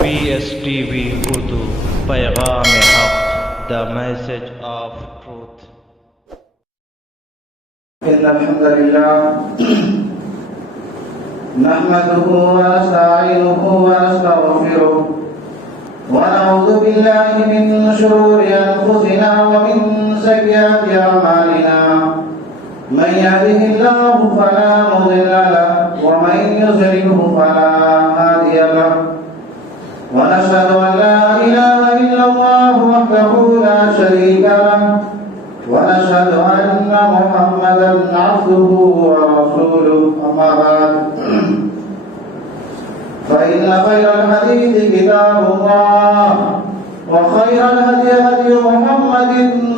PSTV Urdu پیغام حق The Message of Truth. إن الحمد لله نحمده ونستعينه ونستغفره ونعوذ بالله من شرور أنفسنا ومن سيئات أعمالنا من يهده الله فلا مضل له ومن يضلله فلا هادي له ونشهد أن لا إله إلا الله وحده لا شريك له ونشهد أن محمدا عبده ورسوله أما بعد فإن خير الحديث كتاب الله وخير الهدي هدي محمد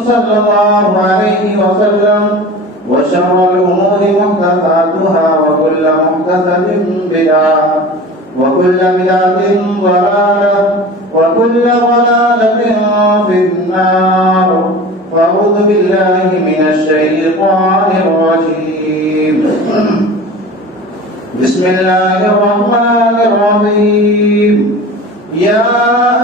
صلى الله عليه وسلم وشر الأمور محدثاتها وكل محدثة بدعة وكل بدعة ضلالة وكل ضلالة في النار فأعوذ بالله من الشيطان الرجيم بسم الله الرحمن الرحيم يا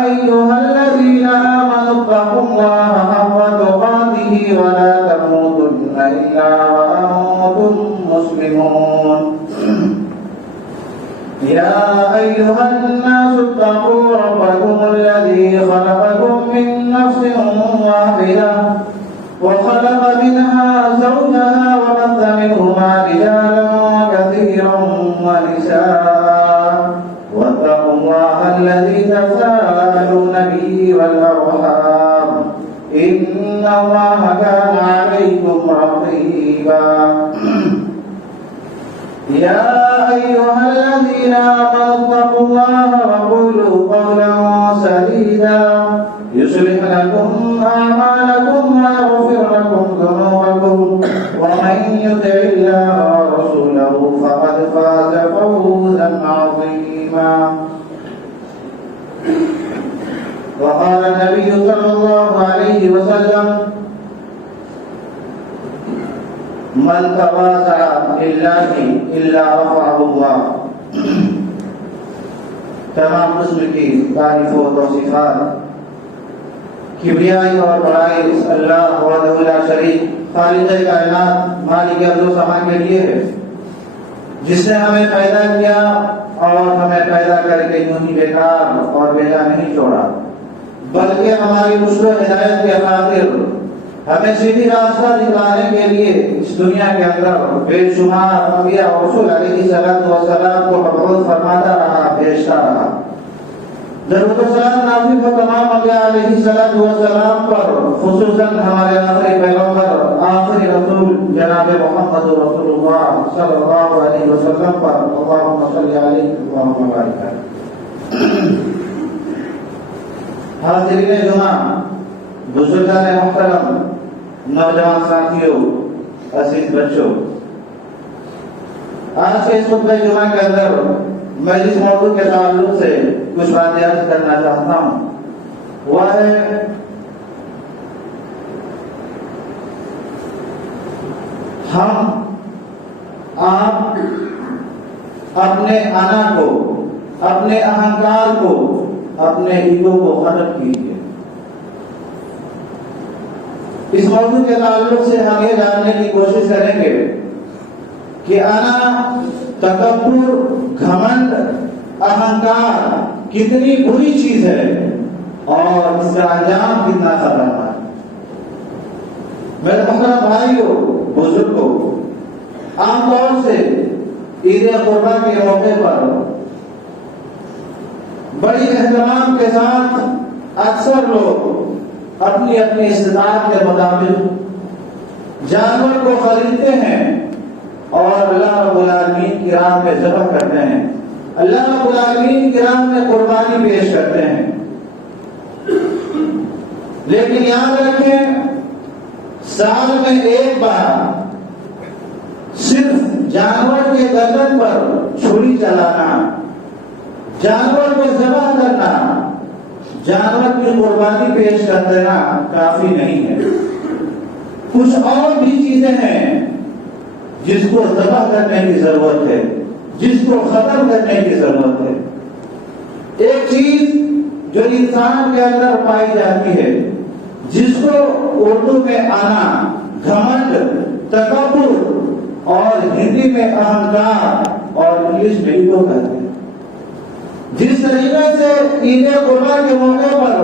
أيها الذين آمنوا اتقوا الله حق تقاته ولا تموتن إلا وأنتم مسلمون يا أيها الناس اتقوا ربكم الذي خلقكم من نفس واحدة وخلق منها زوجها وبث منهما رجالا كثيرا ونساء واتقوا الله الذي تساءلون به والأرحام إن الله كان عليكم رقيبا يا أيها الذين آمنوا اتقوا الله وقولوا قولا سديدا يصلح لكم أعمالكم ويغفر لكم ذنوبكم ومن يطع الله ورسوله فقد فاز فوزا عظيما وقال النبي صلى الله عليه وسلم من تواضع لله إلا رفعه الله تمام قسم کی تعریف و توصیفات کبریائی اور بڑائی اس اللہ وحدہ لا شریک خالق کائنات مالک ارض و سما کے لیے ہے جس نے ہمیں پیدا کیا اور ہمیں پیدا کر کے یوں ہی بیکار اور بیجا نہیں چھوڑا بلکہ ہماری رشد و ہدایت کے خاطر ہمیں سیدھی راستہ دکھانے کے لیے اس دنیا کے اندر بے شمار انبیاء اور رسول علیہ السلام کو مبعوث فرماتا رہا بھیجتا رہا درود و سلام نازل ہو تمام انبیاء علیہ السلام پر خصوصاً ہمارے آخری پیغمبر آخری رسول جناب محمد رسول اللہ صلی اللہ علیہ وسلم پر اللہم صلی علیہ اللہم بارک علیہ حاضرین جمعہ بزرگان محترم نوجوان ساتھیوں عزیز بچوں آج کے اس خطبہ جمعہ کے اندر میں جس موضوع کے تعلق سے کچھ باتیں عرض کرنا چاہتا ہوں وہ ہے ہم آپ اپنے انا کو اپنے اہنکار کو اپنے ایگو کو ختم کیجیے اس موضوع کے تعلق سے ہم یہ جاننے کی کوشش کریں گے کہ انا تکبر گھمنڈ اہنکار کتنی بری چیز ہے اور اس کا انجام کتنا خطرناک ہے میرے محترم بھائیوں بزرگوں عام طور سے عید قربہ کے موقع پر بڑی اہتمام کے ساتھ اکثر لوگ اپنی اپنی استطاعت کے مطابق جانور کو خریدتے ہیں اور اللہ رب العالمین کی راہ میں ذبح کرتے ہیں اللہ رب العالمین کی راہ میں قربانی پیش کرتے ہیں لیکن یاد رکھیں سال میں ایک بار صرف جانور کے گردن پر چھری چلانا جانور کو ذبح کرنا جانور کی قربانی پیش کر دینا کافی نہیں ہے کچھ اور بھی چیزیں ہیں جس کو ذبح کرنے کی ضرورت ہے جس کو ختم کرنے کی ضرورت ہے ایک چیز جو انسان کے اندر پائی جاتی ہے، جس کو اردو میں آنا، گھمنڈ، تکبر، اور ہندی میں اہنکار اور انگلش میں ایگو کہتے ہیں۔ جس طریقے سے عید قربان کے موقع پر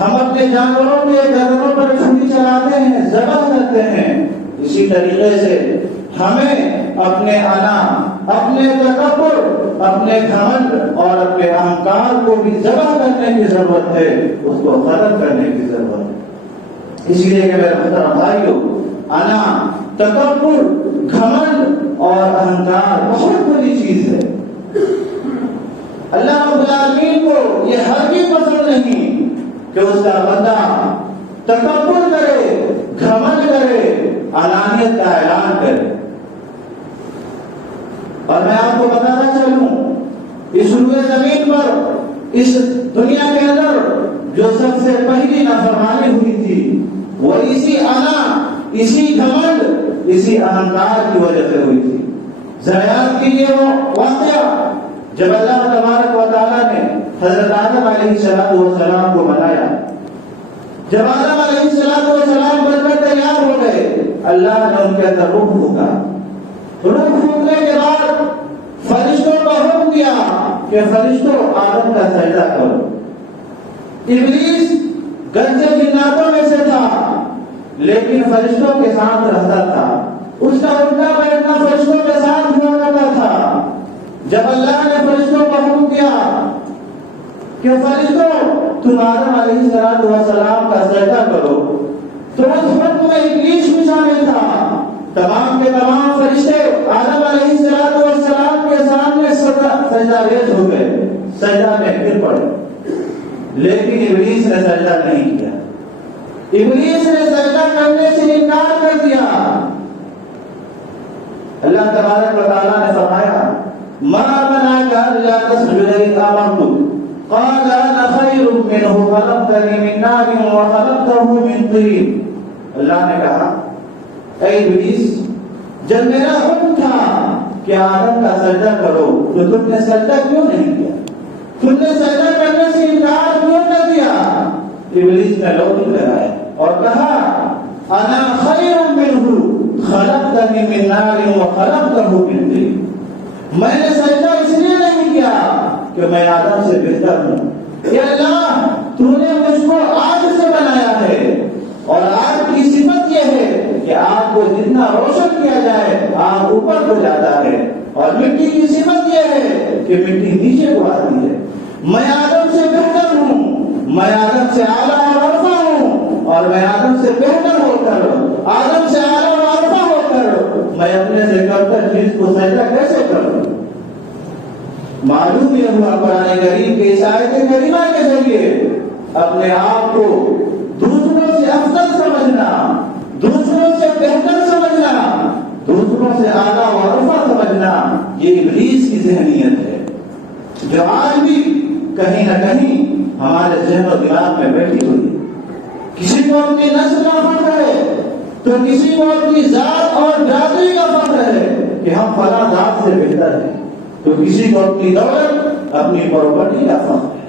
ہم اپنے جانوروں کے گردنوں پر چھری چلاتے ہیں، ذبح کرتے ہیں، اسی طریقے سے ہمیں اپنے انا، اپنے تکبر، اپنے گھمنڈ اور اپنے اہنکار کو بھی ذبح کرنے کی ضرورت ہے، اس کو ختم کرنے کی ضرورت ہے۔ اسی لیے کہ میرے محترم بھائیوں، انا، تکبر، گھمنڈ اور اہنکار بہت بڑی چیز ہے۔ اللہ رب العالمین کو یہ ہرگز پسند نہیں کہ اس کا بندہ تکبر کرے، گھمنڈ کرے، علانیت کا اعلان کرے۔ اور میں آپ کو بتانا چلوں، اس روئے زمین پر، اس دنیا کے اندر جو سب سے پہلی نافرمانی ہوئی تھی، وہ اسی انا، اسی گھمنڈ، اسی اہنکار کی وجہ سے ہوئی تھی۔ ذرا یاد کیجیے وہ واقعہ جب اللہ تبارک و تعالیٰ نے حضرت آدم علیہ السلام کو بنایا۔ جب آدم علیہ السلام بن کر تیار ہو گئے، اللہ نے ان کے اندر روح پھونکا۔ روح پھونکنے کے بعد فرشتوں کو حکم دیا کہ فرشتوں آدم کا سجدہ کرو۔ ابلیس گنجے جناتوں میں سے تھا، لیکن فرشتوں کے ساتھ رہتا تھا، اس کا اٹھنا بیٹھنا فرشتوں کے ساتھ ہوا کرتا تھا۔ جب اللہ نے فرشتوں کو حکم دیا کہ فرشتوں تم آدم علیہ السلام کا سجدہ کرو، تو اس حکم میں ابلیس بھی شامل تھا۔ تمام کے تمام فرشتے آدم علیہ السلام کے سامنے سجدہ ریز ہو گئے، سجدہ میں گر پڑے، لیکن ابلیس نے سجدہ نہیں کیا۔ ابلیس نے سجدہ کرنے سے انکار کر دیا۔ اللہ تبارک و تعالیٰ نے فرمایا ما منعك الا تسجد اذ امرتك قال انا خير منه خلقتني من نار وخلقته من طين۔ اللہ نے کہا اے ابلیس، جب میرا حکم تھا کہ آدم کا سجدہ کرو تو تم نے سجدہ کیوں نہیں کیا؟ تم نے سجدہ کرنے سے انکار کیوں کر دیا؟ ابلیس نے لوگ لگایا اور کہا انا خیر منه خلقتنی من نار وخلقته من طین۔ میں نے سجدہ اس لیے نہیں کیا کہ میں آدم سے بہتر ہوں، یا اللہ تو نے مجھ کو آگ سے بنایا ہے، اور آگ کی صفت یہ ہے کہ آگ کو جتنا روشن کیا جائے آگ اوپر کو جاتا ہے، اور مٹی کی صفت یہ ہے کہ مٹی نیچے کو آتی ہے۔ میں آدم سے بہتر ہوں، میں آدم سے اعلیٰ اور ارفع ہوں، اور میں آدم سے بہتر ہو کر، آدم سے اعلیٰ اور ارفع ہو کر میں اپنے سے کمتر چیز کو سجدہ کیسے کروں؟ معلوم یہ ہوا قرآن کریم کے اس آیت کریمہ کے ذریعے اپنے آپ کو دوسروں سے افضل سمجھنا، دوسروں سے بہتر سمجھنا، دوسروں سے اعلیٰ و ارفع سمجھنا، یہ ابلیس کی ذہنیت ہے جو آج بھی کہیں نہ کہیں ہمارے ذہن و دماغ میں بیٹھی ہوئی ہے۔ کسی کو اپنی نسل کا فخر ہے تو کسی کو اپنی ذات اور برادری کا فخر ہے کہ ہم فلاں ذات سے بہتر ہیں، تو کسی کو اپنی دولت، اپنی پراپرٹی کا فخر ہے،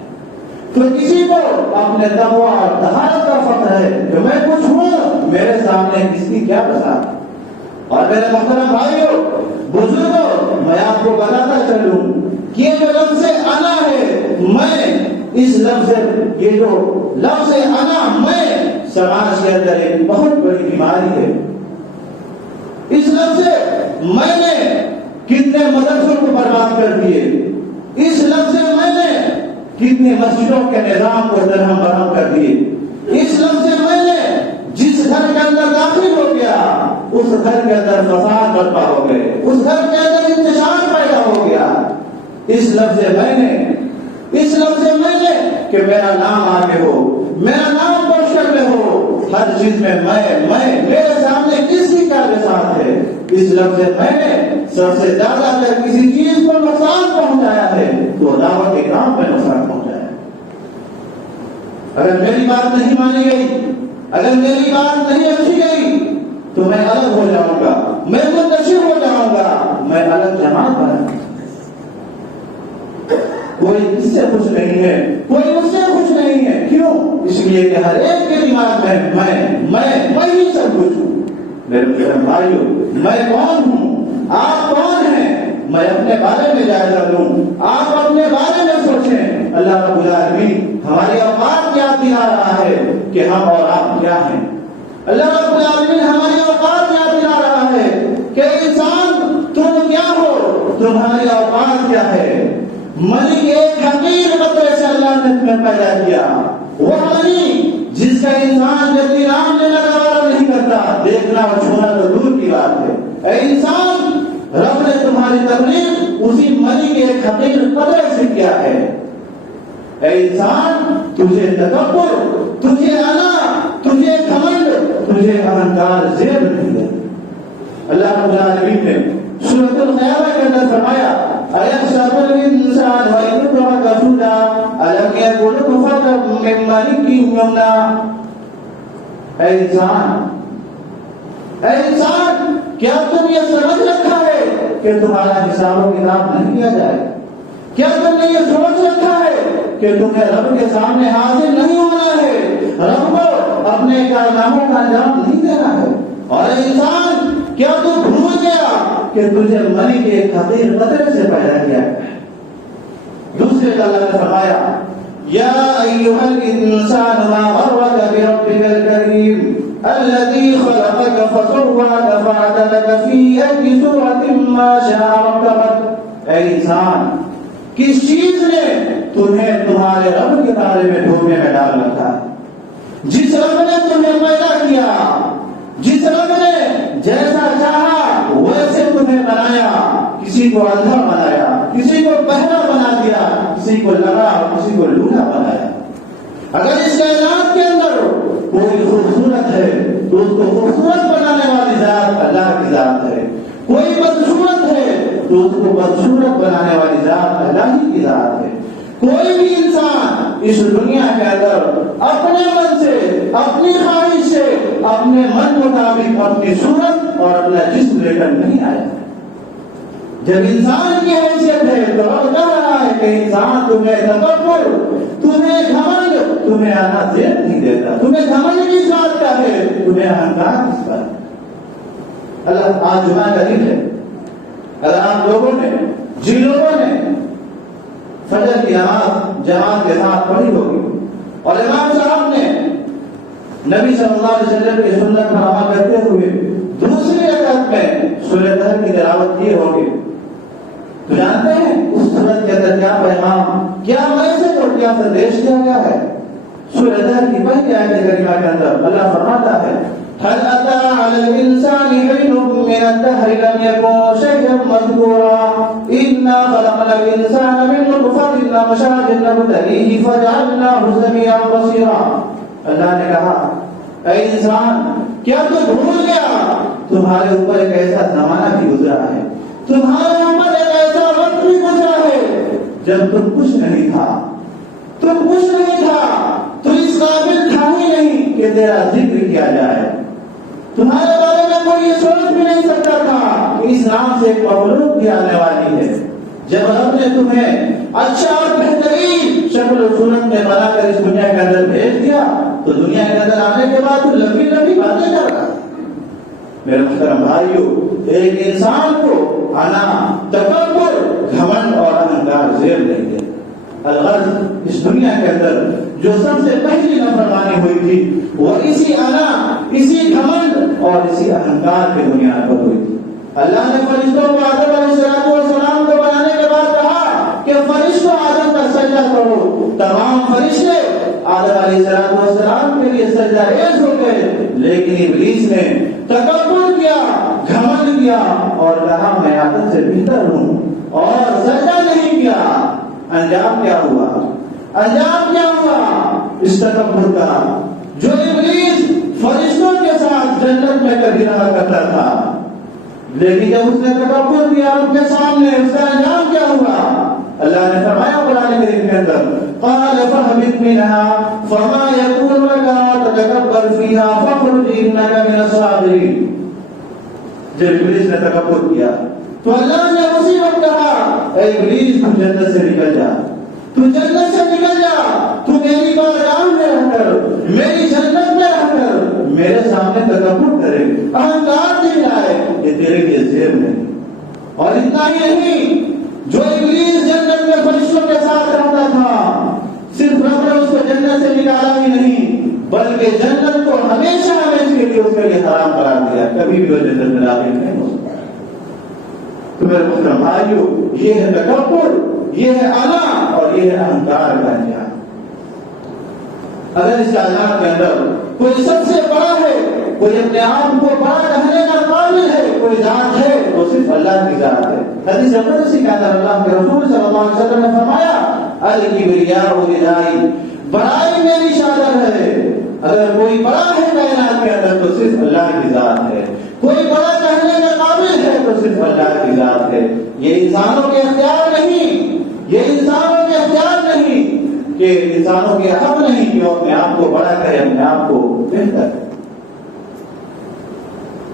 تو کسی کو اپنے تقویٰ اور طہارت کا فخر ہے کہ میں کچھ ہوں، میرے سامنے کس کی کیا بساط۔ اور میرے محترم بھائیوں، بزرگوں، میں آپ کو بتاتا چلوں کہ یہ جو لفظ انا ہے، میں، اس لفظ، یہ جو لفظ انا، میں، سماج کے اندر ایک بہت بڑی بیماری ہے۔ اس لفظ میں نے کتنے مدرسوں کو برباد کر دیے، اس لفظ میں نے کتنے مسجدوں کے نظام کو درہم برہم کر دیے، اس لفظ میں نے جس گھر کے اندر داخل ہو گیا اس گھر کے اندر فساد برپا ہو گئے، اس گھر کے اندر انتشار پیدا ہو گیا۔ اس لفظ میں نے، اس لفظ میں نے کہ میرا نام آگے ہو، میرا نام پوچھ میں ہو، ہر چیز میں میرے سامنے کس کی کیا بساط ہے۔ اس لفظ میں نے سب سے زیادہ اگر کسی چیز کو نقصان پہنچایا ہے تو دعوت کے کام میں نقصان پہنچایا ہے۔ اگر میری بات نہیں مانی گئی، اگر میری بات نہیں اچھی گئی تو میں الگ ہو جاؤں گا، میں منتشر ہو جاؤں گا، میں الگ جماعت بناؤں گا۔ کوئی کس سے خوش نہیں ہے، کوئی مجھ سے خوش نہیں ہے. کیوں؟ اس لیے کہ ہر ایک کے دماغ میں ہی سب کچھ ہوں. میرے بھائیوں، میں کون ہوں، آپ کون ہیں؟ میں اپنے بارے میں جائزہ لوں، آپ اپنے بارے میں سوچیں. اللہ رب العالمین ہماری اوقات یاد دلا رہا ہے کہ ہم اور آپ کیا ہیں. اللہ رب العالمین ہماری اوقات یاد دلا رہا ہے کہ انسان تم کیا ہو، تمہاری اوقات کیا ہے. منی ایک حقیر قطرے سے اللہ نے تمہیں پیدا کیا. وہ منی جس کا انسان جلدی نام لینا گوارا نہیں کرتا، دیکھنا اور چھونا تو دور کی بات ہے. اے انسان، رب نے تمہاری تخلیق اسی منی کے ایک حقیر قطرے سے کیا ہے. اے انسان، تجھے تکبر، تجھے انا، تجھے گھمنڈ، تجھے اہنکار زیر نہیں ہے. اللہ رب العالمین نے سورۃ القیامہ کے اندر فرمایا أَيَحْسَبُ الْإِنسَانُ أَن يُتْرَكَ سُدًى أَلَمْ يَكُن نُطْفَةً مِّن مَّنِيٍّ يُمْنَىٰ. اے انسان، کیا تم یہ سمجھ رکھا ہے کہ تمہارا حساب و کتاب نہیں کیا جائے؟ کیا تم نے یہ سمجھ رکھا ہے کہ تمہیں رب کے سامنے حاضر نہیں ہونا ہے، رب کو اپنے کارناموں کا انجام نہیں دینا ہے؟ اور انسان، کیا تو بھول گیا کہ تجھے منی کے ایک حقیر قطرے سے پیدا کیا ہے؟ دوسرے اللہ نے فرمایا یا ایھا الانسان ما غرک بربک الکریم الذی خلقک فسواک فعدلک فی ای صورۃ ما شاء رکبک. اے انسان، کس چیز نے تمہیں تمہارے رب کے بارے میں دھوکے میں ڈال رکھا ہے؟ جس رب نے تمہیں پیدا کیا، جس رب نے جیسا چاہا ویسے تمہیں بنایا، کسی کو اندھا بنایا، کسی کو بہرا بنا دیا، کسی کو لگا اور کسی کو لولا بنایا. اگر اس کائنات کے اندر کوئی خوبصورت ہے تو اس کو خوبصورت بنانے والی ذات اللہ کی ذات ہے. کوئی بدصورت ہے تو اس کو بدصورت بنانے والی ذات اللہ ہی کی ذات ہے. کوئی بھی انسان اس دنیا کے اندر اپنے من سے، اپنی خواہش سے، اپنے من مطابق اپنی صورت اور اپنا جسم لے کر نہیں آیا. جب انسان کی حیثیت ہے تو رب کہہ رہا ہے کہ انسان تمہیں تکبر، تمہیں گھمنڈ، تمہیں انا زیب نہیں دیتا. تمہیں گھمنڈ کس بات کا ہے، تمہیں اہنکار کس بات کا؟ اللہ آج جمعہ کا دن ہے. اگر آپ لوگوں نے، جن لوگوں نے فجر کی نماز جماعت کے ساتھ پڑھی ہوگی اور امام صاحب نے نبی صلی اللہ علیہ وسلم کی سنت پر عمل کرتے ہوئے دوسری رکعت میں سورۃ طه کی تلاوت کی ہوگی، تو جانتے ہیں اس سورت کے اندر کیا پیغام، کیا میسج اور کیا سندیش دیا گیا ہے؟ سورۃ طه کی پہلی آیت کریمہ کے اندر اللہ فرماتا ہے هل أتى على الإنسان حين من الدهر لم يكن شيئا مذكورا إنا خلقنا الإنسان من نطفة أمشاج نبتليه فجعلناه سميعا بصيرا. اللہ نے کہا اے انسان، کیا تو بھول گیا تمہارے اوپر ایک ایسا زمانہ بھی گزرا ہے، تمہارے اوپر ایک ایسا وقت بھی گزرا ہے جب تم کچھ نہیں تھا، تم کچھ نہیں تھا، تو اس قابل تھا ہی نہیں کہ تیرا ذکر کیا جائے. تمہارے بارے میں کوئی یہ سوچ بھی نہیں سکتا تھا کہ اس نام سے ایک مخلوق بھی آنے والی ہے. جب رب نے تمہیں اچھا اور بہترین شکل و صورت میں بنا کر اس دنیا کے اندر بھیج دیا تو دنیا کے اندر آنے کے بعد تو لمبی لمبی باتیں کر رہا. میرے محترم بھائیو، ایک انسان کو انا، تکبر، گھمنڈ اور اہنکار زیر نہیں دے. الغرض اس دنیا کے اندر جو سب سے پہلی نافرمانی ہوئی تھی وہ اسی انا، اسی گھمنڈ اور اسی اہنکار کی بنیاد پر ہوئی تھی. اللہ نے فرشتوں کو آدم علیہ السلام کو بنانے کے بعد کہا کہ فرشتوں آدم کا سجدہ کرو. تمام فرشتے آدم علیہ السلام کے لیے سجدہ ریز ہو گئے، لیکن ابلیس نے تکبر کیا، گھمنڈ کیا اور کہا میں آدم سے بہتر ہوں اور سجدہ نہیں کیا. انجام کیا ہوا؟ انجام کیا ہوا اس تکبر کا؟ جو ابلیس فرشتوں کے ساتھ جنت میں کبھی رہا کرتا تھا، لیکن جب اس نے تکبر کیا رب کے سامنے، اس کا انجام کیا ہوا؟ اللہ نے فرمایا قرآن کریم کے اندر قال فاهبط منها فما يكون لك ان تتكبر فيها فاخرج انك من الصاغرين. جب ابلیس نے تکبر کیا تو اللہ نے اسی وقت کہا اے ابلیس تم جنت سے نکل جا، تو جنت سے نکل جا، تو میری بارگاہ میں رہ کر، میری جنت میں رہ کر میرے سامنے تکبر کرے، اہنکار دکھائے، یہ تیرے لیے زیر نہیں۔ اور اتنا ہی نہیں، جو ابلیس جنت میں فرشتوں کے ساتھ رہتا تھا، صرف رب نے اس کو جنت سے نکالا ہی نہیں، بلکہ جنت کو ہمیشہ ہمیشہ کے لیے اس کے لیے حرام قرار دیا، کبھی بھی وہ جنت میں داخل نہیں ہو سکتا۔ تو میرے محترم بھائیو، یہ ہے تکبر، یہ ہے انا، اور یہ ہے اہنکار کا انجام۔ اگر اس کائنات کے اندر کوئی سب سے بڑا ہے، کوئی اپنے آپ کو بڑا کہنے کا قابل ہے، کوئی ذات ہے تو صرف اللہ کی ذات ہے۔ حدیث قدسی کے اندر اللہ کے رسول صلی اللہ علیہ وسلم نے فرمایا، الکبریاء ردائی، بڑائی میری چادر ہے۔ اگر کوئی بڑا ہے کائنات کے اندر تو صرف اللہ کی ذات ہے، کوئی بڑا کہنے کا قابل ہے تو صرف اللہ کی ذات ہے۔ یہ انسانوں کے اختیار نہیں، یہ انسانوں کے اختیار نہیں، کہ انسانوں کے حق نہیں کہ وہ اپنے آپ کو بڑا کرے، اپنے آپ کو بہتر کرے۔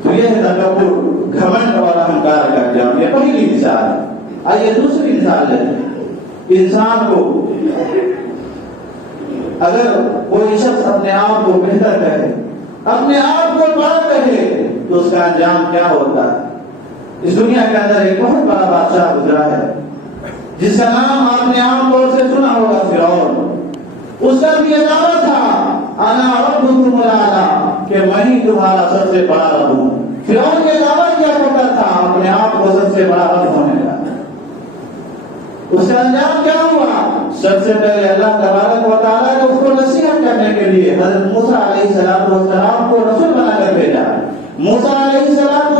تو یہ ہے تکبر، گھمنڈ اور اہنکار کا انجام۔ یہ پہلی مثال ہے۔ آئیے دوسری مثال لیتے ہیں۔ انسان کو اگر کوئی شخص اپنے آپ کو بہتر کہے، اپنے آپ کو بڑا کہے، تو اس کا انجام کیا ہوتا ہے؟ اس دنیا کے اندر ایک بہت بڑا بادشاہ گزرا ہے جس کا نام آپ نے عام طور سے سنا ہوگا، فرعون۔ اس کا بھی یہ دعویٰ تھا، انا ربکم الاعلی، کہ میں ہی تمہارا سب سے بڑا رب ہوں۔ فرعون یہ دعویٰ کیا کرتا تھا اپنے آپ کو سب سے بڑا رب ہونے کا۔ اس کا انجام کیا ہوا؟ سب سے پہلے اللہ تبارک و تعالیٰ نے اس کو نصیحت کرنے کے لیے حضرت موسیٰ علیہ السلام کو رسول بنا کر بھیجا۔ موسیٰ علیہ السلام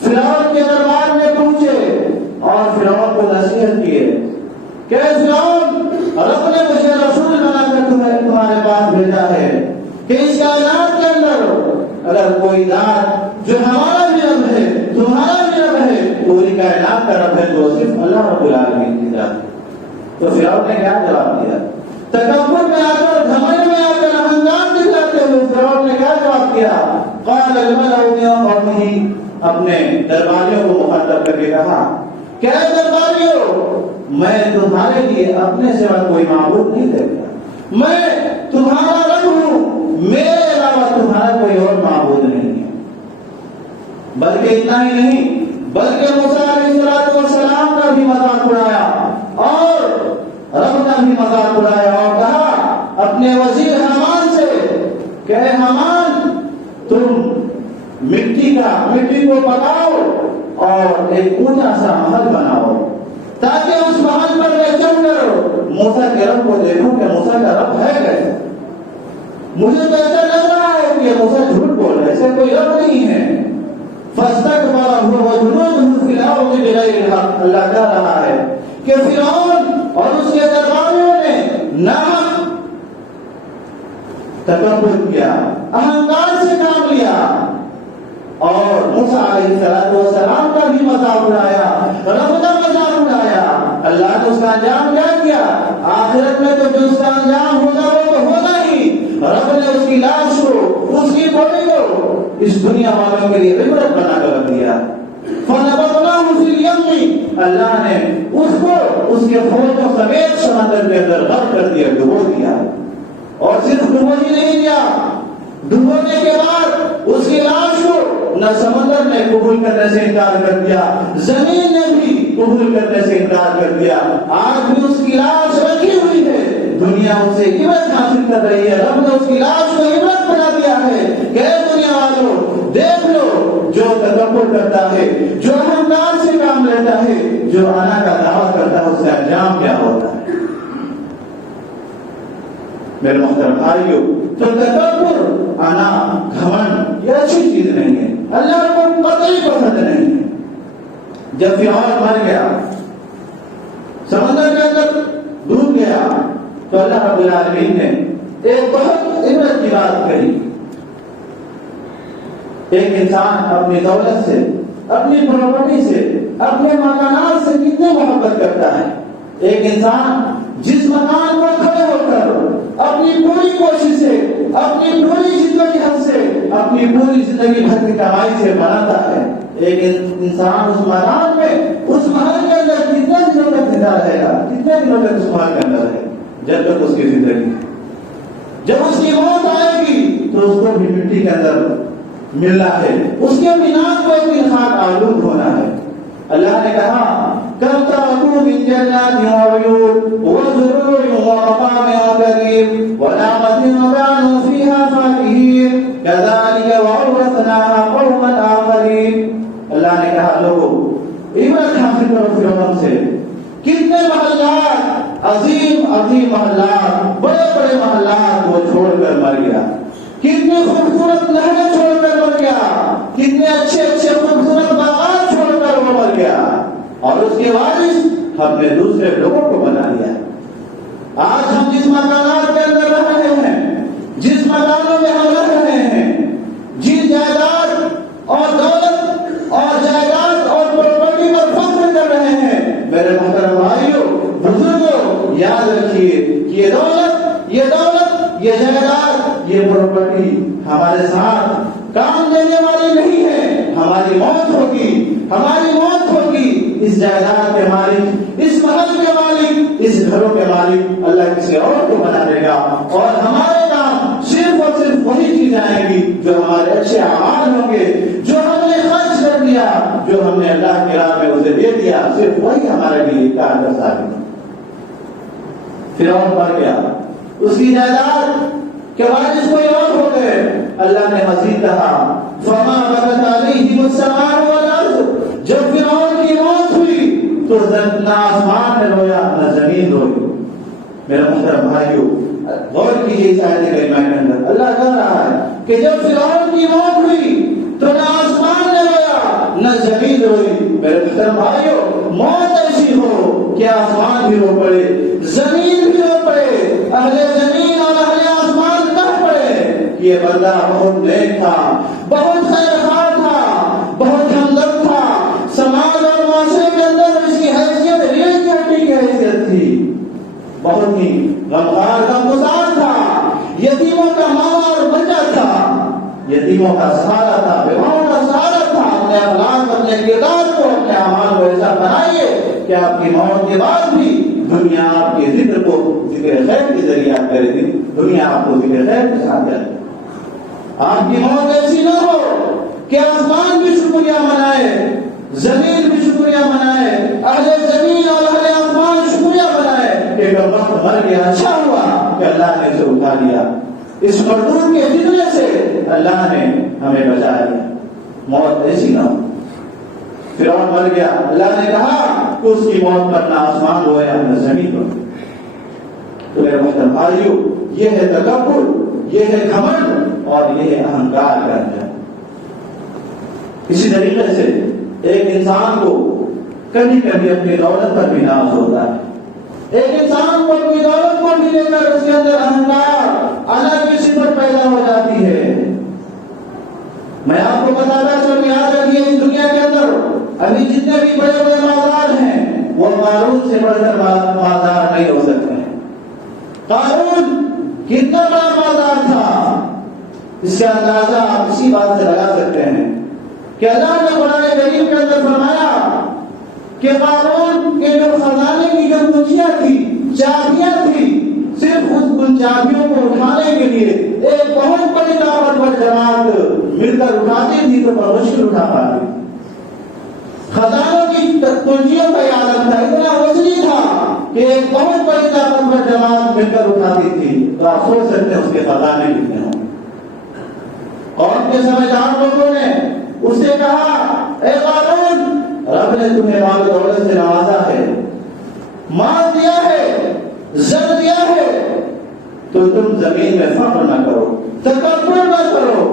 فرعون کے دربار میں پہنچے اور فرعون کو نصیحت کیے کہ فرعون، رب نے مجھے رسول بنا کر تمہارے پاس بھیجا ہے کہ اس کائنات کے اندر اگر کوئی ذات جو ہمارا بھی رب ہے، تمہارا بھی رب ہے، پوری کائنات کا رب ہے، تو صرف اللہ رب العالمین کی ذات ہے۔ تو فرعون نے کیا جواب دیا؟ تکبر میں آ کر، گھمنڈ میں آ کر، اہنکار دکھاتے ہوئے فرعون نے کیا جواب دیا؟ قال الملأ من قومه، اپنے درباریوں کو مخاطب کر کے کہا کہ اے درباریوں، میں تمہارے لیے اپنے سوا کوئی معبود نہیں دیکھتا، میں تمہارا رب ہوں، میرے علاوہ تمہارا کوئی اور معبود نہیں ہے۔ بلکہ اتنا ہی نہیں، بلکہ موسیٰ علیہ السلام کا بھی مذاق اڑایا اور رب کا بھی مذاق اڑایا اور کہا اپنے وزیر حامان سے کہ اے حامان، تم مٹی کو پکاؤ اور ایک اونچا سا محل بناؤ تاکہ اس محل پر میں چڑھ کر موسیٰ کے رب کو دیکھوں کہ موسیٰ کا رب ہے کیسے۔ مجھے تو ایسا لگ رہا ہے کہ موسیٰ جھوٹ بول رہے، ایسے کوئی رب نہیں ہے۔ فاستكبر هو وجنوده في الارض بغير الحق، اللہ کہہ رہا ہے کہ فرعون اور اس کے درباریوں نے ناحق تکبر کیا، اہنکار سے کام لیا اور موسیٰ علیہ السلام کا بھی مذاق اڑایا، رب کا مذاق اڑایا۔ اللہ نے اس کا انجام کیا کیا؟ آخرت میں تو جو اس کا انجام ہوگا وہ تو ہوگا ہی، رب نے اس کی لاش کو، اس کی باڈی کو اس دنیا والوں کے لیے عبرت بنا کر رکھ دیا۔ فَنَبَذْنَاهُ فِي الْيَمِّ، اللہ نے اس کو اس کے فوجوں سمیت سمندر کے اندر غرق کر دیا، ڈبو دیا۔ اور صرف ڈبو ہی نہیں دیا، ڈبونے کے بعد اس کی لاش کو نہ سمندر نے قبول کرنے سے انکار کر دیا، زمین نے بھی قبول کرنے سے انکار کر دیا۔ آج بھی اس کی لاش رکھی ہوئی ہے، دنیا اس سے عبرت حاصل کر رہی ہے۔ رب نے اس کی لاش کو عبرت بنا دیا ہے کہ اے دنیا والوں، دیکھ لو، جو تکبر کرتا ہے، جو اہنکار سے کام لیتا ہے، جو انا کا دعویٰ کرتا ہے، اس کا انجام کیا ہوتا ہے۔ میرے محترم بھائیو، تو تکبر، انا، گھمنڈ یہ اچھی چیز نہیں ہے، اللہ کو قطعی پسند نہیں ہے۔ جب فرعون مر گیا، سمندر کے اندر ڈوب گیا، تو اللہ رب العالمین نے ایک بہت عبرت کی بات کہی۔ ایک انسان اپنی دولت سے، اپنی پراپرٹی سے، اپنے مکانات سے کتنے محبت کرتا ہے۔ ایک انسان جس مکان پر کھڑے ہو کر اپنی پوری کوشش سے، اپنی پوری زندگی حد سے، اپنی پوری زندگی بھر کی کمائی سے بناتا ہے، ایک انسان اس مکان میں، اس محل کے اندر کتنے دنوں تک زندہ رہے گا، کتنے دنوں تک اس محل کے اندر رہے جب تک اس کی زندگی ہے. جب اس کی موت آئے گی تو اس کو بھی مٹی کے اندر ملنا ہے, اس کے بنا کو ایک دن خاک آلود ہونا ہے. اللہ نے کہا کم ترکوا من جنات وعیون وزروع ومقام کریم ونعمت كانوا فيها فاكهين كذلك وأورثناها قوما آخرین. اللہ نے کہا لوگوں عبرت حاصل کرو فرعون سے. کتنے محلات, عظیم عظیم محلات, بڑے بڑے محلات وہ چھوڑ کر مر گیا. کتنے خوبصورت نہریں چھوڑ کر مر گیا, کتنے اچھے اچھے خوبصورت باغات چھوڑ کر وہ مر گیا, اور اس کے وارث ہم نے دوسرے لوگوں کو بنا لیا. آج ہم جس مکانات کے اندر رہ رہے ہیں, جس مکانوں میں ہم رہ رہے ہیں, جن جائیداد اور دولت اور جائیداد اور پراپرٹی پر فخر کر رہے ہیں, میرے محترم بھائیوں بزرگوں, یاد رکھیے کہ یہ دولت یہ جائیداد یہ پراپرٹی ہمارے ساتھ کام دینے والی نہیں ہے. ہماری موت ہوگی. اس جائیداد کے مالک, اس محل کے مالک, اس گھروں کے مالک اللہ کسی اور کو بنا دے گا, اور ہمارے کام صرف اور صرف وہی چیز آئے گی جو ہمارے اچھے اعمال ہوں گے, جو ہم نے خرچ کر دیا, جو ہم نے اللہ کی راہ میں اسے دے دیا, صرف وہی ہمارے لیے کارگر ثابت ہے. فرعون مر گیا, اس کی جائیداد کے وارث کوئی اور ہو گئے. اللہ نے مزید کہا فما بغت علیہم السماء والارض. جب فرعون کی موت ہوئی تو نہ آسمان نے رویا نہ زمین روئی. میرے محترم بھائیوں غور کیجیے اس آیت کریمہ کے اندر. اللہ کہہ رہا ہے کہ جب فرعون کی موت ہوئی تو نہ آسمان نے رویا نہ زمین روئی. میرے محترم بھائیوں موت ایسی ہو کہ آسمان بھی رو پڑے, زمین بھی رو پڑے, اہل زمین اور اہل آسمان کہہ پڑے کہ یہ بندہ بہت نیک تھا, بہت خیرخواہ تھا, بہت ہمدرد تھا, سماج اور معاشرے کے اندر اس کی حیثیت ریل کی ہڈی کی حیثیت تھی, بہت ہی غمخوار غمگسار تھا, یتیموں کا ماما اور بچہ تھا, یتیموں کا سہارا تھا, بیواؤں کا سہارا تھا. اپنے اخلاق, اپنے کردار کو, اپنے اعمال کو ایسا بنائیے کہ آپ کی موت کے بعد بھی دنیا آپ کے ذکر کو ذکر خیر کے ذریعے یاد کرے گی, دنیا آپ کو ذکر خیر کے ساتھ یاد کرے. آپ کی موت ایسی نہ ہو کہ آسمان بھی شکریہ منائے, زمین بھی شکریہ منائے, اہل زمین اور اہل آسمان شکریہ منائے کہ جب وقت مر گیا اچھا ہوا کہ اللہ نے اسے اٹھا لیا. اس مردود کے فتنے سے اللہ نے ہمیں بچا لیا. موت ایسی نہ ہو. فرعون مر گیا, اللہ نے کہا کہ اس کی موت پر نہ آسمان رویا نہ زمین روئی. تو میرے محترم بھائیوں یہ ہے تکبر, یہ ہے گھمنڈ اور یہ ہے اہنکار کا انجام. اسی طریقے سے ایک انسان کو کبھی کبھی اپنی دولت پر بھی ناز ہوتا ہے. ایک انسان کو اپنی دولت کو بھی لے کر اس کے اندر اہنکار, انا کی صفت پیدا ہو جاتی ہے. میں آپ کو بتاتا چلوں, یاد رکھیے اس دنیا کے اندر ابھی جتنے بھی بڑے بڑے مالدار ہیں وہ قارون سے بڑھ کر مالدار نہیں ہو سکتے ہیں. قارون کتنا بڑا مالدار تھا, اس کا اندازہ آپ اسی بات سے لگا سکتے ہیں کہ اللہ نے قرآن کریم کے اندر فرمایا کہ قارون کے جو خزانے کی جو کنجیاں تھی, چابیاں تھی, صرف ان چابیوں کو اٹھانے کے لیے ایک بہت بڑی طاقتور جماعت مل کر اٹھاتی تھی تو مشکل اٹھا پاتی. خزانوں کی کنجیوں کا یہ عالم تھا, اتنا وزنی تھا کہ ایک بہت بڑی طاقتور جماعت مل کر اٹھاتی تھی. تو آپ سوچ سکتے ہیں اس کے خزانے کتنے ہوں. قوم کے سمجھدار لوگوں نے اس سے کہا اے قارون, رب نے تمہیں مال و دولت سے نوازا ہے, مال دیا ہے, زر دیا ہے, تو تم زمین میں فخر نہ کرو, تکبر نہ کرو,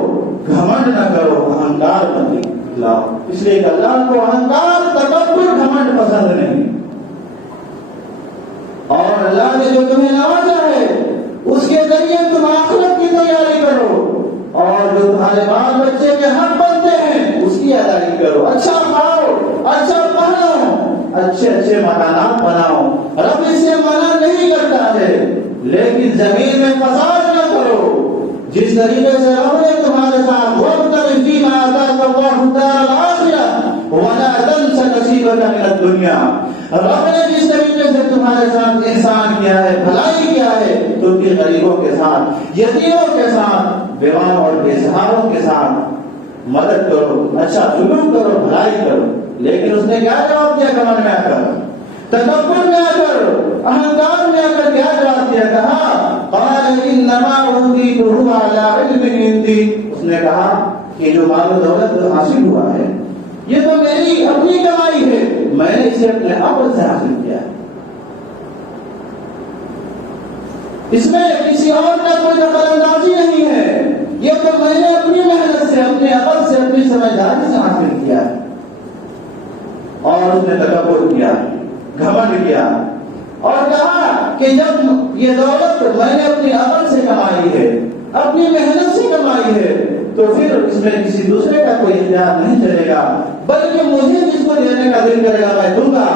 گھمنڈ نہ کرو, اہنکار نہ لاؤ. اس لیے کہ اللہ کو اہنکار, تکبر, گھمنڈ پسند نہیں. اور اللہ نے جو تمہیں نوازا ہے اس کے ذریعے تم آخرت کی تیاری کرو, اور جو تمہارے بال بچے کے حق بنتے ہیں اس کی ادائیگی کرو. اچھا کھاؤ, اچھا پہنو, اچھے اچھے مکانات بناؤ. رب اس سے منع نہیں کرتا ہے, لیکن زمین میں فساد نہ کرو. جس طریقے سے رب نے تمہارے ساتھ وَابْتَغِ فِيمَا آتَاكَ اللَّهُ الدَّارَ الْآخِرَةَ وَلَا تَنْسَ نَصِيبَكَ مِنَ الدُّنْيَا, رب نے جس طریقے سے تمہارے ہمارے ساتھ احسان کیا ہے، بھلائی کیا ہے، تو کہ غریبوں کے ساتھ، یتیموں کے ساتھ، بیواؤں اور بے سہاروں کے ساتھ مدد کرو، اچھا سلوک کرو، بھلائی کرو۔ لیکن اس نے کیا جواب دیا؟ گھمنڈ میں آ کر، تکبر میں آ کر، اہنکار میں آ کر کیا جواب دیا؟ کہا قال انما اوتیتہ علی علم عندی، اس نے کہا کہ جو مال و دولت حاصل ہوا ہے یہ تو میری اپنی کمائی ہے، میں نے اسے اپنے عمل سے حاصل کیا ہے، اس میں کسی اور کا کوئی دخل اندازی نہیں ہے، یہ تو میں نے اپنی محنت سے، اپنے عقل سے، اپنی سمجھداری سے حاصل کیا ہے۔ اور اس نے تکبر کیا، گھمنڈ کیا اور کہا کہ جب یہ دولت میں نے اپنی عقل سے کمائی ہے، اپنی محنت سے کمائی ہے، تو پھر اس میں کسی دوسرے کا کوئی اختیار نہیں چلے گا، بلکہ مجھے جس کو دینے کا دل کرے گا میں دوں گا،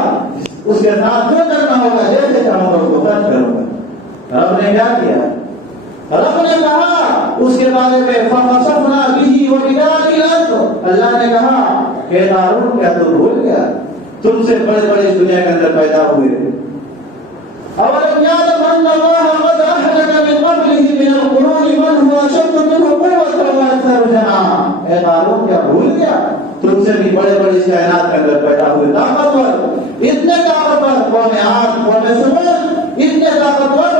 اس کے ساتھ جو کرنا ہوگا جیسے چاہوں گا اس کو خرچ کروں گا۔ رب نے کیا کیا؟ رب نے کہا اس کے بارے میں فَخَسَفْنَا بِهِ وَبِدَارِهِ الْأَرْضَ، اللہ نے کہا کہ قارون کیا تو بھول گیا؟ تم سے بڑے بڑے اس دنیا کے اندر پیدا ہوئے، أَوَلَمْ يَعْلَمْ أَنَّ اللَّهَ قَدْ أَهْلَكَ مِنْ قَبْلِهِ مِنَ الْقُرُونِ مَنْ هُوَ أَشَدُّ مِنْهُ قُوَّةً وَأَكْثَرُ جَمْعًا، اے قارون کیا بھول گیا؟ تم سے بھی بڑے بڑے اس کائنات کے اندر پیدا ہوئے، طاقتور، اتنے طاقتور قوم عاد، قوم ثمود اتنے طاقتور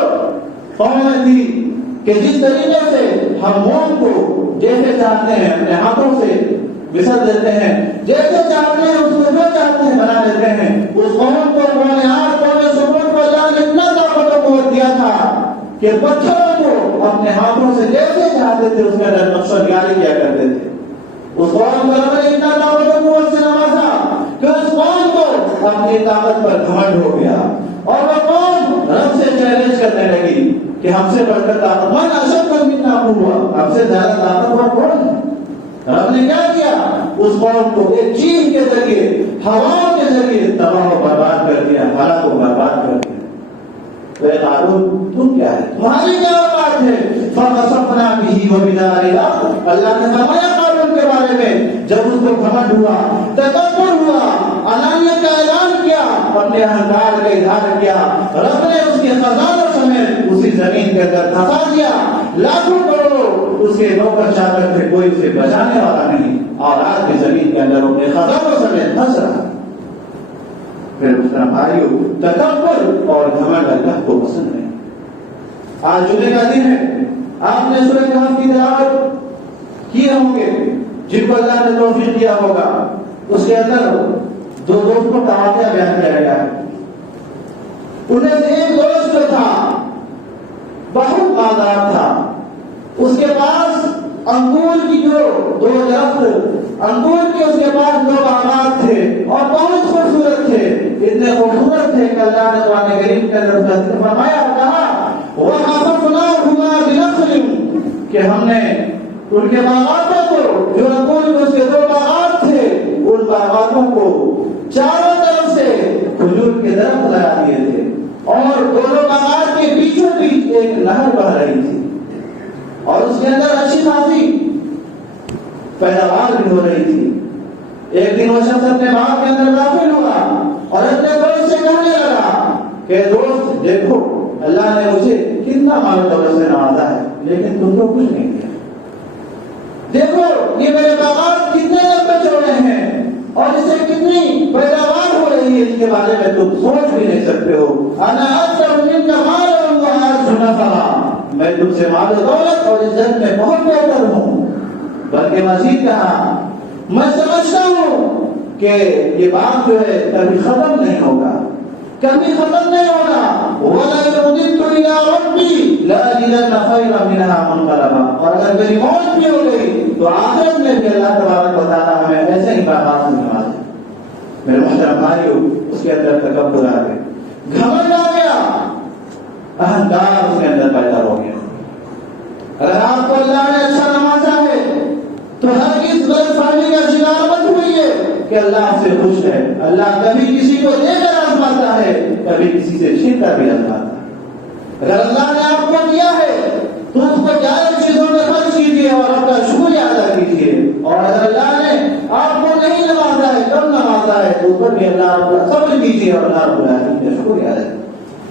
قوم تھی کہ جس طریقے سے ہم موم کو جیسے چاہتے ہیں اپنے ہاتھوں سے بسر دیتے ہیں، جیسے چاہتے ہیں اس کو جو چاہتے ہیں بنا لیتے ہیں، اس قوم کو، قوم عاد، قوم ثمود کو اللہ نے اتنا طاقت و قوت دیا تھا کہ پتھروں کو اپنے ہاتھوں سے جیسے چاہتے تھے اس کے اندر نقش و نگاری کیا کرتے تھے۔ اس قوم کو اللہ نے اتنا طاقت و قوت سے نوازا کہ اس قوم کو اپنی طاقت پر گھمنڈ ہو گیا، اور وہ قوم رب سے چیلنج کرنے لگی کہ ہم سے بڑھ کر طاقت من اشد منا قوة، ہم سے زیادہ طاقتور کون ہے؟ رب نے کیا کیا؟ اس قوم کو ایک چیز کے ذریعے، ہواؤں کے ذریعے تباہ و برباد کر دیا، ہلاک و برباد کر دیا۔ تو اے قارون تم کیا ہے؟ تمہاری کیا اوقات ہے؟ فَخَسَفْنَا بِهِ وَبِدَارِهِ الْأَرْضَ، اللہ نے فرمایا قارون کے بارے میں جب اس کو گھمنڈ ہوا، تکبر ہوا، انانیت کا اعلان کیا، اپنے اہنکار کا اظہار کیا، رب نے اس کے خزانوں سمیت اسی زمین کے اندر دھسا دیا، لاکھوں کروڑوں اس کے نوکر چاکر تھے، کوئی اسے بچانے والا نہیں، اور آج کی زمین کے اندر اپنے خزانوں سمیت دھس رہا۔ پھر اس طرح بھائیو، تکبر اور گھمنڈ اللہ کو پسند نہیں۔ آج جمعے کا دن ہے، آپ نے سورہ کہف کی تلاوت کیے ہوں گے، جن کو اللہ نے توفیق دیا ہوگا۔ اس کے اندر دو دوستوں کا واقعہ بیان کیا گیا ہے۔ انہیں سے ایک دوست جو تھا بہت مالدار تھا، اس کے پاس انگور کی جو دو درخت انگور کے اس کے پاس دو باغات تھے اور بہت خوبصورت تھے، اتنے خوبصورت تھے کہ اللہ نے قرآن کریم کے اندر ذکر فرمایا اور کہا وَحَفَظْنَاهُمَا بِنَخْلٍ، کہ ہم نے ان کے باغاتوں کو، جو انگور کے اس کے دو باغات تھے، ان باغاتوں کو چاروں طرف سے کھجور کے درخت لگا دیے تھے، اور دونوں باغات کے بیچوں بیچ ایک نہر بہ رہی تھی، اور اس کے اندر اچھی خاصی پیداوار بھی ہو رہی تھی۔ ایک دن وہ شخص اپنے باغ کے اندر داخل ہوا اور اپنے دوست سے کہنے لگا کہ دوست دیکھو، اللہ نے مجھے کتنا مال و دولت سے نوازا ہے، لیکن تم کو کچھ نہیں دیا۔ دیکھو یہ میرے باغات کتنے لمبے چوڑے ہیں اور اس سے کتنی پیداوار ہو رہی ہے، اس کے بارے میں تم سوچ بھی نہیں سکتے ہو۔ انا اکثر منک مالا وارث نسلا، میں تم سے مال و دولت اور عزت میں بہت بہتر ہوں۔ بلکہ مزید کہا میں سمجھتا ہوں کہ یہ بات جو ہے کبھی ختم نہیں ہوگا، کبھی ختم نہیں ہوگا۔ وَلَئِنْ رُدِدتُّ إِلَىٰ رَبِّي لَأَجِدَنَّ خَيْرًا مِنْهَا مُنْقَلَبًا، اور اگر میری موت بھی ہو گئی تو آخرت میں بھی اللہ تبارک و تعالیٰ ہمیں ایسے ہی باغات سے نوازے۔ میرے محترم بھائیو، اس کے اندر تکبر آ گیا، گھمنڈ آ گیا، اہنکار اس کے اندر پیدا ہو گیا۔ اگر آپ کو اللہ نے اچھا نوازا ہے تو ہرگز غلط فہمی کا شکار مت ہوئیے کہ اللہ سے خوش ہے۔ اللہ کبھی کسی کو دے کر آزماتا ہے، کبھی کسی سے چھین کر بھی آزماتا ہے۔ اگر اللہ نے آپ کو دیا ہے تو اس کو جائز چیزوں میں خرچ کیجیے اور اپنا شکریہ ادا کیجیے، اور اگر اللہ نے آپ کو نہیں نوازا ہے، کم نوازا ہے، تو اس پر بھی اللہ کا صبر کیجیے اور اللہ کا شکریہ ادا کیجیے۔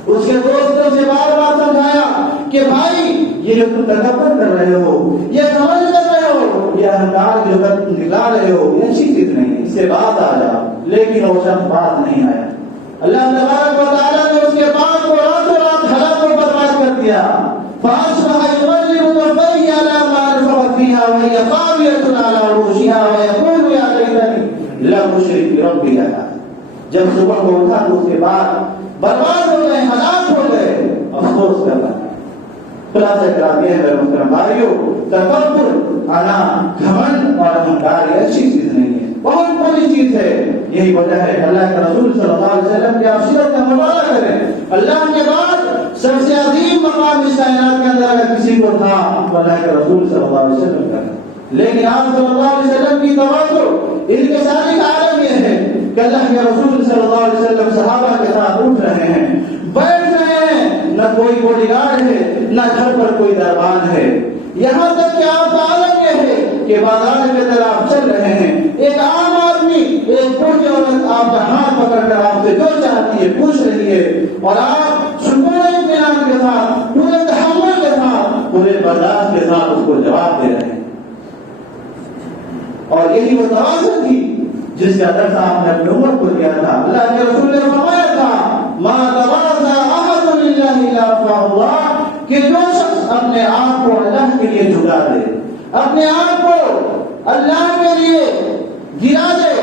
اس کے دوستوں سے بار بار سمجھایا کہ بھائی یہ جو تم تکبر کر رہے ہو، یہ سمجھ کر رہے ہو، یہ اہنکار جو تم نکلا رہے ہو، یہ اچھی چیز نہیں ہے، اس سے بات آ جاؤ. لیکن وہ شخص بات نہیں آیا. اللہ تبارک و تعالیٰ نے اس کے بعد کو راتوں رات ہلاک و برباد کر دیا. فَأَصْبَحَ يُقَلِّبُ كَفَّيْهِ عَلَىٰ مَا أَنفَقَ فِيهَا وَهِيَ خَاوِيَةٌ عَلَىٰ عُرُوشِهَا وَيَقُولُ يَا لَيْتَنِي لَمْ أُشْرِكْ بِرَبِّي أَحَدًا. جب صبح کو اٹھا تو اس کے بعد برباد ہو گئے، ہلاک ہو گئے، افسوس کر رہا ہے. خلاصہ کرا دیا ہے میرے محترم بھائیو، تکبر، انا، گھمنڈ اور اہنکار یہ اچھی چیز نہیں ہے، بہت بڑی چیز ہے. یہی وجہ ہے اللہ کے رسول صلی اللہ علیہ وسلم کی آپ سیرت کا مطالعہ کریں. اللہ کے بعد سب سے عظیم مقام اس کائنات کے اندر اگر کسی کو تھا تو اللہ کے رسول صلی اللہ علیہ وسلم کا. لیکن آپ صلی اللہ علیہ وسلم کی تواضع، ان کے ساری کا عالم یہ ہے کہ اللہ کے رسول صلی اللہ علیہ وسلم صحابہ کے ساتھ اٹھ رہے ہیں، بیٹھ رہے ہیں، نہ کوئی باڈی گارڈ ہے، نہ گھر پر کوئی دربان ہے. یہاں تک کہ آپ کا عالم یہ ہے کہ بازار کے اندر آپ چل رہے ہیں، ایک عام آدمی، ایک بوڑھی عورت آپ کا ہاتھ پکڑ کر آپ سے جو چاہتی ہے پوچھ رہی ہے، اور آپ سکون اطمینان کے ساتھ، پورے تحمل کے ساتھ، پورے برداشت کے ساتھ اس کو جواب دے رہے ہیں. اور یہی وہ تواضع تھی جس کا درس آپ نے اپنی امت کو دیا تھا. اللہ کے رسول نے فرمایا تھا ما تواضع احد للہ الا رفعہ اللہ، کہ جو شخص اپنے آپ کو اللہ کے لیے جھکا دے، اپنے آپ کو اللہ کے لیے گرا دے،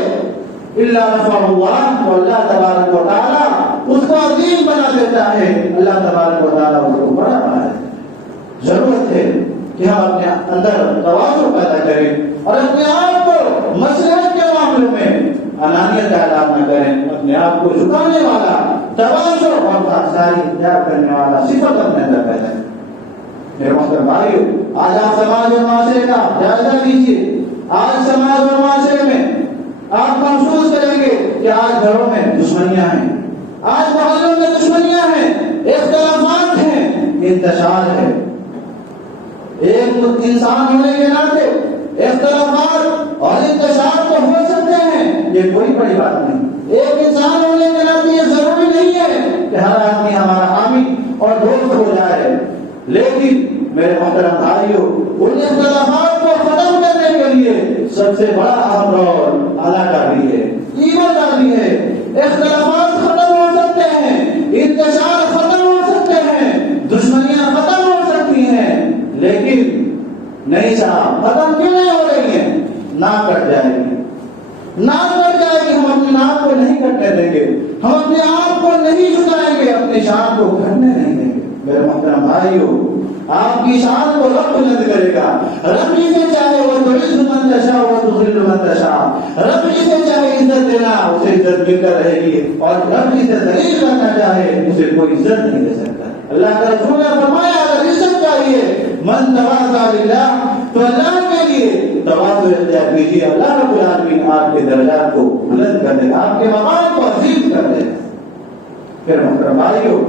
الا رفعہ اللہ، تو اللہ تبارک و تعالیٰ اس کو عظیم بنا دیتا ہے. اللہ تبارک و تعالیٰ اس کو بڑا بنا دیتا ہے. ضرورت ہے کہ ہم اپنے اندر تواضع پیدا کریں اور اپنے آپ کو مصلحت کے معاملوں میں انانیت کا اعلان نہ کریں. اپنے آپ کو جھکانے والا، تواضع اور خاکساری اختیار کرنے والا صفت اپنے اندر پیدا کریں. میرے محترم بھائیو، آج آپ سماج اور معاشرے کا جائزہ لیجیے. آج سماج اور معاشرے میں آپ محسوس کریں گے کہ آج گھروں میں دشمنیاں ہیں، آج محلوں میں دشمنیاں ہیں، اختلافات ہیں، انتشار ہے. ایک انسان ہونے کے ناطے اختلافات اور انتشار تو ہو سکتے ہیں، یہ کوئی بڑی بات نہیں. ایک انسان ہونے کے ناطے یہ ضروری نہیں ہے کہ ہر آدمی ہمارا حامی اور دوست ہو جائے. لیکن میرے محترم بھائیوں، ان اختلافات کو ختم کرنے کے لیے سب سے بڑا اہم رول ادا کر رہی ہے، ایمانداری ہے. اختلافات ختم ہو سکتے ہیں، انتشار ختم ہو سکتے ہیں، دشمنیاں ختم ہو سکتی ہیں، لیکن نہیں صاحب ختم کیوں نہیں ہو رہی ہیں؟ ناک کٹ جائے گی، ناک کٹ جائے گی. ہم اپنی ناک کو نہیں کٹنے دیں گے، ہم اپنے آپ کو نہیں جھکائیں گے، اپنی شان کو گھٹنے نہیں دیں گے. میرے محترم بھائیو، آپ کی شان کو رب بلند کرے گا. رب جسے چاہے وہ تعز من تشاء و تذل من تشاء، رب جسے چاہے عزت دینا اسے عزت مل کر رہے گی، اور رب جسے ذلیل کرنا چاہے اسے کوئی عزت نہیں دے سکتا. اللہ کا رسول نے فرمایا اگر عزت چاہیے من تواضع للہ، تو اللہ کے لیے تواضع اختیار کیجیے. اللہ رب العالمین آپ کے درجات کو بلند کر دے گا، آپ کے مقام کو عظیم کر دے گا. پھر محترم بھائیو،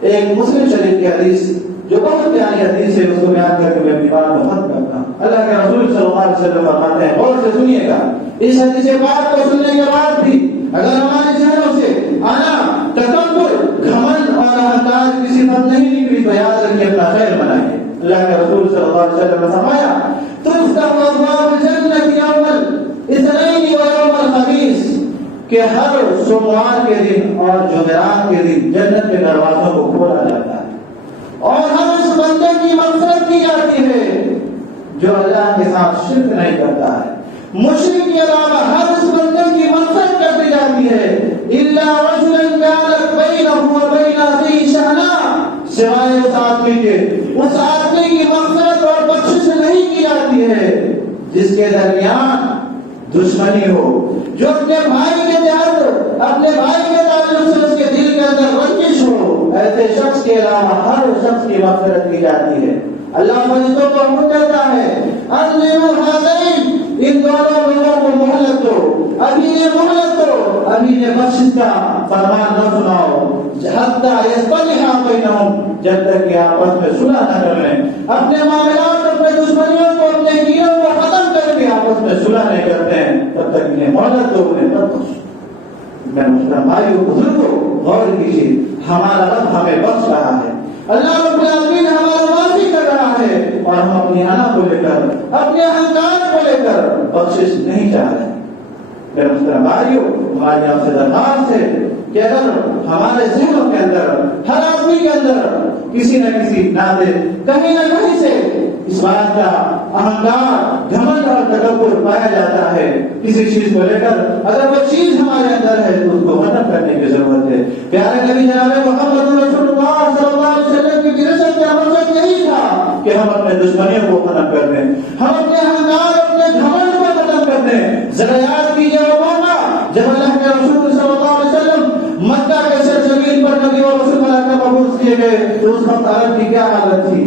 ایک مسلم شریف کی حدیث جو بہت پیاری حدیث ہے، اس کو بیان کر کے میں اپنی بات کو ختم کرتا ہوں. اللہ کے رسول صلی اللہ علیہ وسلم فرماتے ہیں، غور سے سنیے گا، اس حدیث بات کو سننے کے بعد بھی اگر ہمارے ذہنوں سے آنا، تکبر، گھمنڈ اور اہنکار کی صفت نہیں نکلی تو یاد رکھیے اپنا خیر بنائیے. اللہ کے رسول صلی اللہ علیہ وسلم نے فرمایا تفتح ابواب الجنۃ یوم الاثنین و یوم الخمیس، کہ ہر سوموار کے دن اور جمعرات کے دن جنت کے دروازوں کو کھولا جاتا ہے، اور ہر اس بندے کی مغفرت کی جاتی ہے جو اللہ کے ساتھ شرک نہیں کرتا ہے. مشرک کے علاوہ ہر اس بندے کی مغفرت کر دی جاتی ہے، الا رجلا كانت بينه وبين اخيه شحناء، سوائے اس آدمی کے، اس آدمی کی مغفرت اور بخشش نہیں کی جاتی ہے جس کے درمیان دشمنی ہو، جو اپنے بھائی کے تحت، اپنے بھائی کے تعلق سے اس کے دل کے اندر رنجش ہو. ایسے شخص کے علاوہ ہر شخص کی مغفرت کی جاتی ہے. اللہ فرشتوں کو حکم دیتا ہے انذروا هذین، ان دونوں لوگوں کو مہلت دو، ابھی یہ مہلت دو، ابھی یہ بخشش کا فرمان نہ سناؤ، حتی یصطلحا بینہم، جب تک کہ آپس میں صلح نہ کر لیں. اپنے معاملات، اپنے دشمنیوں کو، اپنے کینوں کو ختم کر کے آپس میں صلح نہیں کرتے ہیں، تب تک انہیں مہلت دو، انہیں مت بخشو. میں محترم بھائیو، بزرگوں، غور کیجیے، ہمارا رب ہمیں بخش رہا ہے، اللہ رب العالمین ہمارا معافی کر رہا ہے، اور ہم اپنی انا کو لے کر، اپنے اہنکار کو لے کر بخشش نہیں چاہ رہے۔ میرے محترم بھائیو، ہماری آپ سے درخواست ہے کہ اگر ہمارے ذہنوں کے اندر، ہر آدمی کے اندر کسی نہ کسی ناطے کہیں نہ کہیں سے اس بات کا اہنکار، گھمنڈ اور تکبر پایا جاتا ہے کسی چیز کو لے کر، اگر وہ چیز ہمارے اندر ہے تو اس کو ختم کرنے کی ضرورت ہے۔ پیارے نبی جناب محمد رسول اللہ صلی اللہ علیہ وسلم کی بعثت کا مقصد یہی تھا کہ ہم اپنے دشمنیوں کو ختم کر دیں، ہم اپنے اہنکار، اپنے گھمنڈ کو ختم کر دیں۔ ذرا یاد کیجیے وہ موقع جب اللہ کے رسول صلی اللہ علیہ وسلم مکہ کے سرزمین پر نبی اور رسول بنا کر مبعوث کیے گئے تو اس وقت عرب کی کیا حالت تھی؟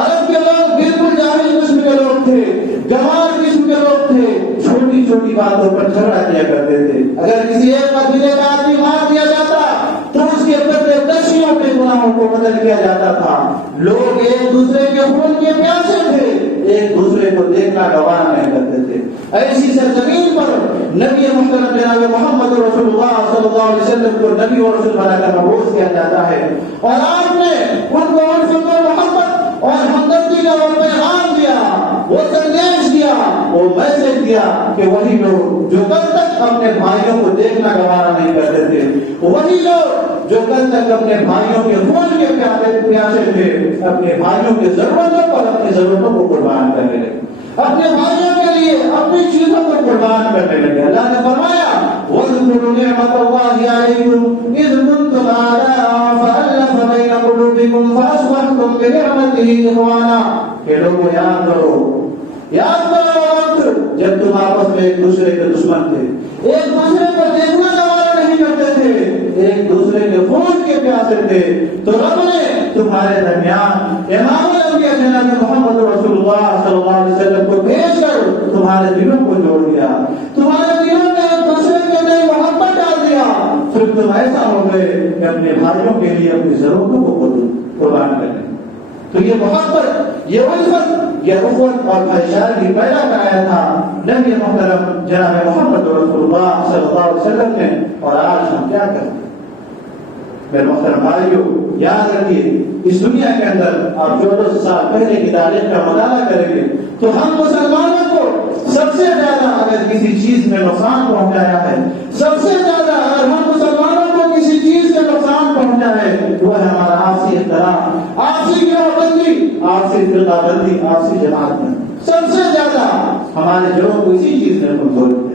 عرب کے لوگ بالکل جاہل قسم کے لوگ تھے، گنوار قسم کے لوگ تھے، چھوٹی چھوٹی باتوں پر جھگڑا کیا کرتے تھے۔ اگر کسی ایک قبیلے کا آدمی مار دیا جاتا تو اس کے بدلے دسیوں کے گناہوں کو بدل کیا جاتا تھا۔ لوگ ایک دوسرے کے خون کے پیاسے تھے، ایک دوسرے کو دیکھنا گوارا نہیں کرتے تھے۔ ایسی سرزمین پر نبی محترم جناب محمد رسول اللہ صلی اللہ علیہ وسلم کو نبی اور رسول بنا کر مبعوث کیا جاتا ہے، اور آپ نے ان کو الفت و محبت اور ہمدردی کا وہ پیغام دیا، وہ سندیش دیا، وہ میسج دیا کہ وہی لوگ جو کل تک اپنے بھائیوں کو دیکھنا گوارا نہیں کرتے تھے، وہی لوگ جو کل تک اپنے بھائیوں کے خون کے پیاسے تھے، اپنے بھائیوں کی ضرورتوں پر اپنی ضرورتوں کو قربان کرنے لگے، اپنے بھائیوں کے لیے اپنی چیزوں کو قربان کرنے لگے۔ اللہ نے فرمایا وَاذْكُرُوا نِعْمَتَ اللَّهِ عَلَيْكُمْ إِذْ كُنْتُمْ أَعْدَاءً فَأَلَّفَ بَيْنَ قُلُوبِكُمْ فَأَصْبَحْتُمْ بِنِعْمَتِهِ إِخْوَانًا۔ کہ لوگوں یاد کرو وقت جب تم آپس میں ایک دوسرے کے دشمن تھے، ایک دوسرے کو دیکھنا گوارا نہیں کرتے تھے، ایک دوسرے کے خون کے پیاسے تھے، تو رب نے تمہارے درمیان امام الانبیاء جناب محمد رسول اللہ صلی اللہ علیہ وسلم کو بھیج کر تمہارے دلوں کو جوڑ دیا، تمہارے دلوں میں ایک دوسرے کے لیے محبت ڈال دیا، پھر تم ایسا ہو گئے کہ اپنے بھائیوں کے لیے اپنی ضرورتوں کو قربان کریں۔ تو یہ محبت، یہ الفت، یہ اخوت اور بھائی چارگی پیدا کرایا تھا نبی محترم جناب محمد رسول اللہ صلی اللہ علیہ وسلم نے، اور آج ہم کیا کریں؟ میرے محترم بھائیو، یاد رکھیے اس دنیا کے اندر آپ 1400 سال پہلے کی تاریخ کا مطالعہ کریں گے تو ہم مسلمانوں کو سب سے زیادہ اگر کسی چیز میں نقصان پہنچایا ہے، سب سے زیادہ اگر ہم مسلمانوں کو کسی چیز کے نقصان پہنچا ہے وہ ہے ہمارا آپسی اختلاف، آپسی گروہبندی، آپسی فرقہ بندی، آپسی جماعت بندی۔ سب سے زیادہ ہمارے جڑوں کو اسی چیز میں کمزور ہے۔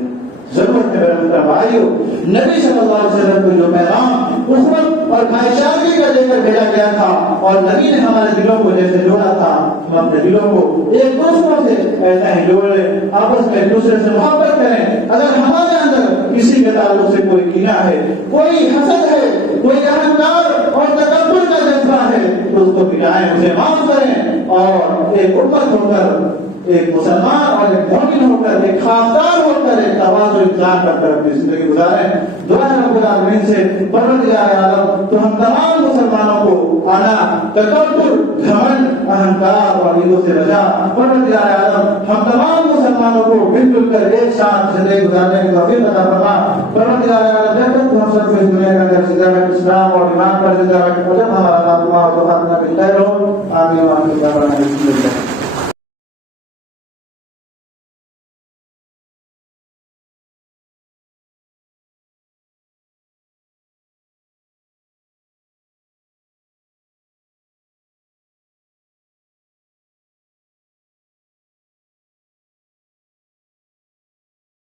ضرورت ہے میرے محترم بھائیو، نبی صلی اللہ علیہ وسلم کو جو پیغام اخوت اور بھائی چارگی کا لے کر بھیجا گیا تھا، اور نبی نے ہمارے دلوں کو جیسے جوڑا تھا، ہم اپنے دلوں کو ایک دوسروں سے ایسا ہی جوڑے، آپس میں ایک دوسرے سے محبت کریں۔ اگر ہمارے اندر کسی کے تعلق سے کوئی کینہ ہے، کوئی حسد ہے، کوئی اہنکار اور تکبر کا جذبہ ہے تو اس کو مٹائیں، اسے معاف کریں، اور ایک امت ہو کر، ایک مسلمان اور ایک مومن ہو کر، ایک خاصدار ہو کر، ایک تواضع اخلاق کر کر اپنی زندگی گزاریں۔ دعا ہے رب العالمین سے پروردگار عالم تو ہم تمام مسلمانوں کو انا، تکبر، گھمنڈ، اہنکار اور ایگو سے بچا۔ پروردگار عالم ہم تمام مسلمانوں کو مل جل کر ایک ساتھ زندگی گزارنے کی توفیق عطا فرما۔ پروردگار عالم جب تک ہم سب کو اس دنیا کا زندہ رکھ، اسلام اور ایمان پر زندہ رکھ، اور جب ہمارا خاتمہ اور خاتمہ بالخیر ہو، آمین و آمین۔